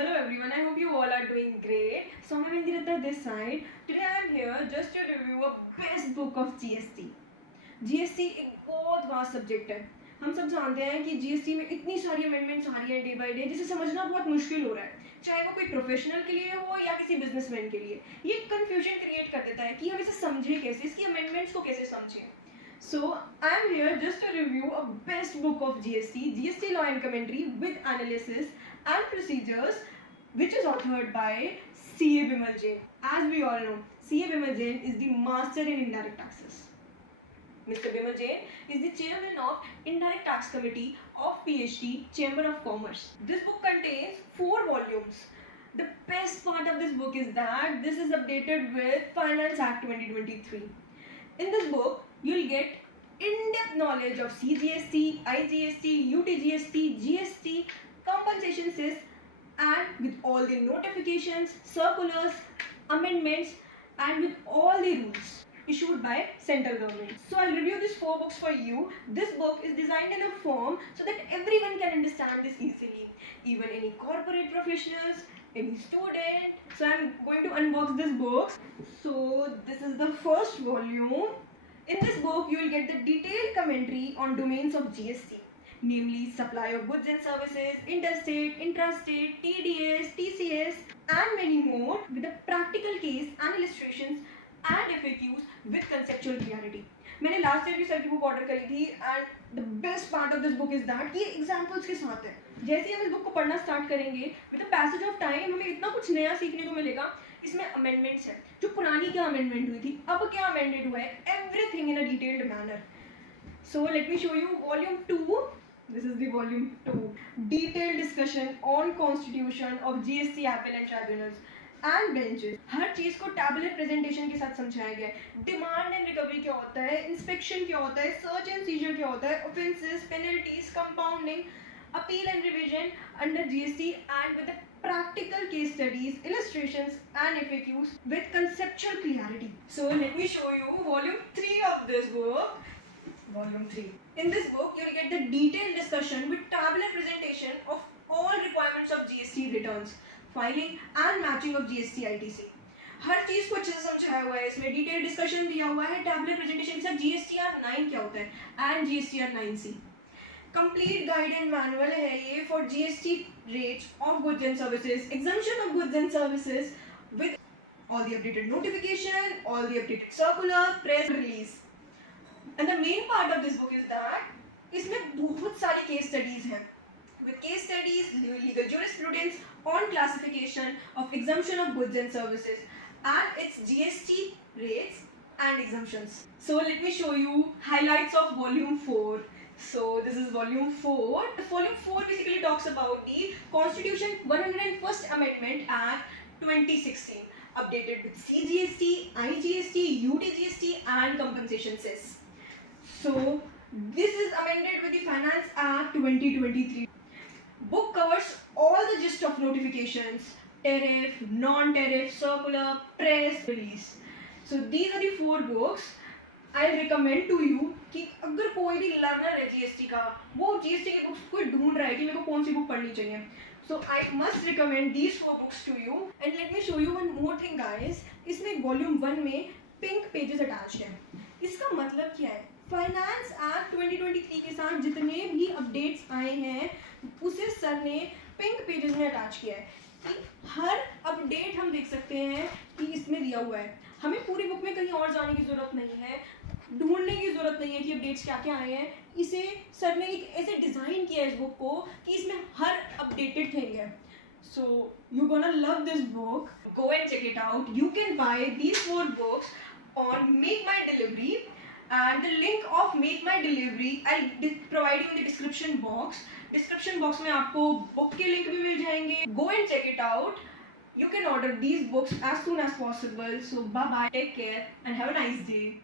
Hello everyone, I hope you all are doing great. So I'm Indiratta this side. Today I'm here just to review a best book of GST. GST एक बहुत vast subject है. हम सब जानते हैं कि GST में इतनी सारी अमेंडमेंट्स आ रही हैं डे बाय डे जिसे समझना बहुत मुश्किल हो रहा है. चाहे वो कोई प्रोफेशनल के लिए हो या किसी बिजनेसमैन के लिए. ये कंफ्यूजन क्रिएट कर देता है कि हम इसे समझें कैसे, इसकी अमेंडमेंट्स को कैसे समझें. So I'm here just to review a best book of GST Law and Commentary with analysis and procedures, which is authored by C.A. Bimal Jain. As we all know, C.A. Bimal Jain is the master in indirect taxes. Mr. Bimal Jain is the chairman of Indirect Tax Committee of PhD Chamber of Commerce. This book contains 4 volumes. The best part of this book is that this is updated with Finance Act 2023. In this book, you'll get in-depth knowledge of CGST, IGST, UTGST, GST, compensation cess, and with all the notifications, circulars, amendments, and with all the rules issued by central government. So I'll review these 4 books for you. This book is designed in a form so that everyone can understand this easily, even any corporate professionals, any student. So I'm going to unbox this book. So this is the first volume. In this book, you will get the detailed commentary on domains of GST, namely supply of goods and services, interstate, intrastate, TDS, TCS, and many more, with a practical case and illustrations and FAQs with conceptual clarity. मैंने last year भी sir की book order करी थी and the best part of this book is that ये examples के साथ है. जैसे ही हम इस बुक को पढ़ना स्टार्ट करेंगे with the passage of time हमें इतना कुछ नया सीखने को मिलेगा. इसमें अमेंडमेंट्स हैं, जो पुरानी क्या अमेंडमेंट हुई थी, अब क्या अमेंडेड हुआ है, everything in a detailed manner. So let me show you volume 2. This is the volume 2. Detailed discussion on constitution of GST appellate tribunals and benches. हर चीज़ को टैबुलर प्रेजेंटेशन के साथ समझाया गया है. डिमांड एंड रिकवरी क्या होता है, इंस्पेक्शन क्या होता है, सर्च एंड सीजर क्या होता है, offences, penalties, compounding, appeal and revision under GST, and with the practical case studies, illustrations and FAQs with conceptual clarity. So let me show you volume 3 of this book. Volume 3. In this book, you will get the detailed discussion with tabular presentation of all requirements of GST returns, filing and matching of GST ITC. हर चीज़ को अच्छे से समझाया हुआ है. इसमें detail discussion दिया हुआ है टैबुलर प्रेजेंटेशन के साथ. GSTR 9 क्या होता है and GSTR 9C. Complete guide and manual है ये for GST rates of goods and services, exemption of goods and services, with all the updated notification, all the updated circular, press release. And the main part of this book is that इसमें बहुत सारी case studies हैं. With case studies, legal jurisprudence on classification of exemption of goods and services and its GST rates and exemptions. So let me show you highlights of volume 4. So this is volume 4. Volume 4 basically talks about the Constitution 101st Amendment Act 2016, updated with CGST, IGST, UTGST and compensation cess. So this is amended with the Finance Act 2023. Book covers all the gist of notifications, tariff, non-tariff, circular, press release. So these are the 4 books. I recommend to you कि अगर कोई भी learner है GST का, वो GST की books कोई ढूंढ रहा है कि मेरे को कौन सी बुक पढ़नी चाहिए, so I must recommend these 4 books to you. And let me show you one more thing guys. इसमें वॉल्यूम 1 में पिंक पेजेस अटैच्ड हैं. इसका मतलब क्या है, फाइनेंस एक्ट 2023 के साथ जितने भी अपडेट्स आए हैं उसे सर ने पिंक पेजेस में अटैच किया है कि हर अपडेट हम देख सकते हैं कि इसमें दिया हुआ है. हमें पूरी बुक में कहीं और जाने की ज़रूरत नहीं है, ढूंढने की ज़रूरत नहीं है कि अपडेट्स क्या क्या आए हैं. इसे सर ने एक ऐसे डिज़ाइन किया है इस बुक को कि इसमें हर अपडेटेड थिंग है. So you're gonna love this book. Go and check it out. You can buy these 4 books on Make My Delivery, and the link of Make My Delivery I'll provide you in the description box. Description box में आपको book के link भी मिल जाएंगे. Go and check it out. You can order these books as soon as possible. So bye bye, take care and have a nice day.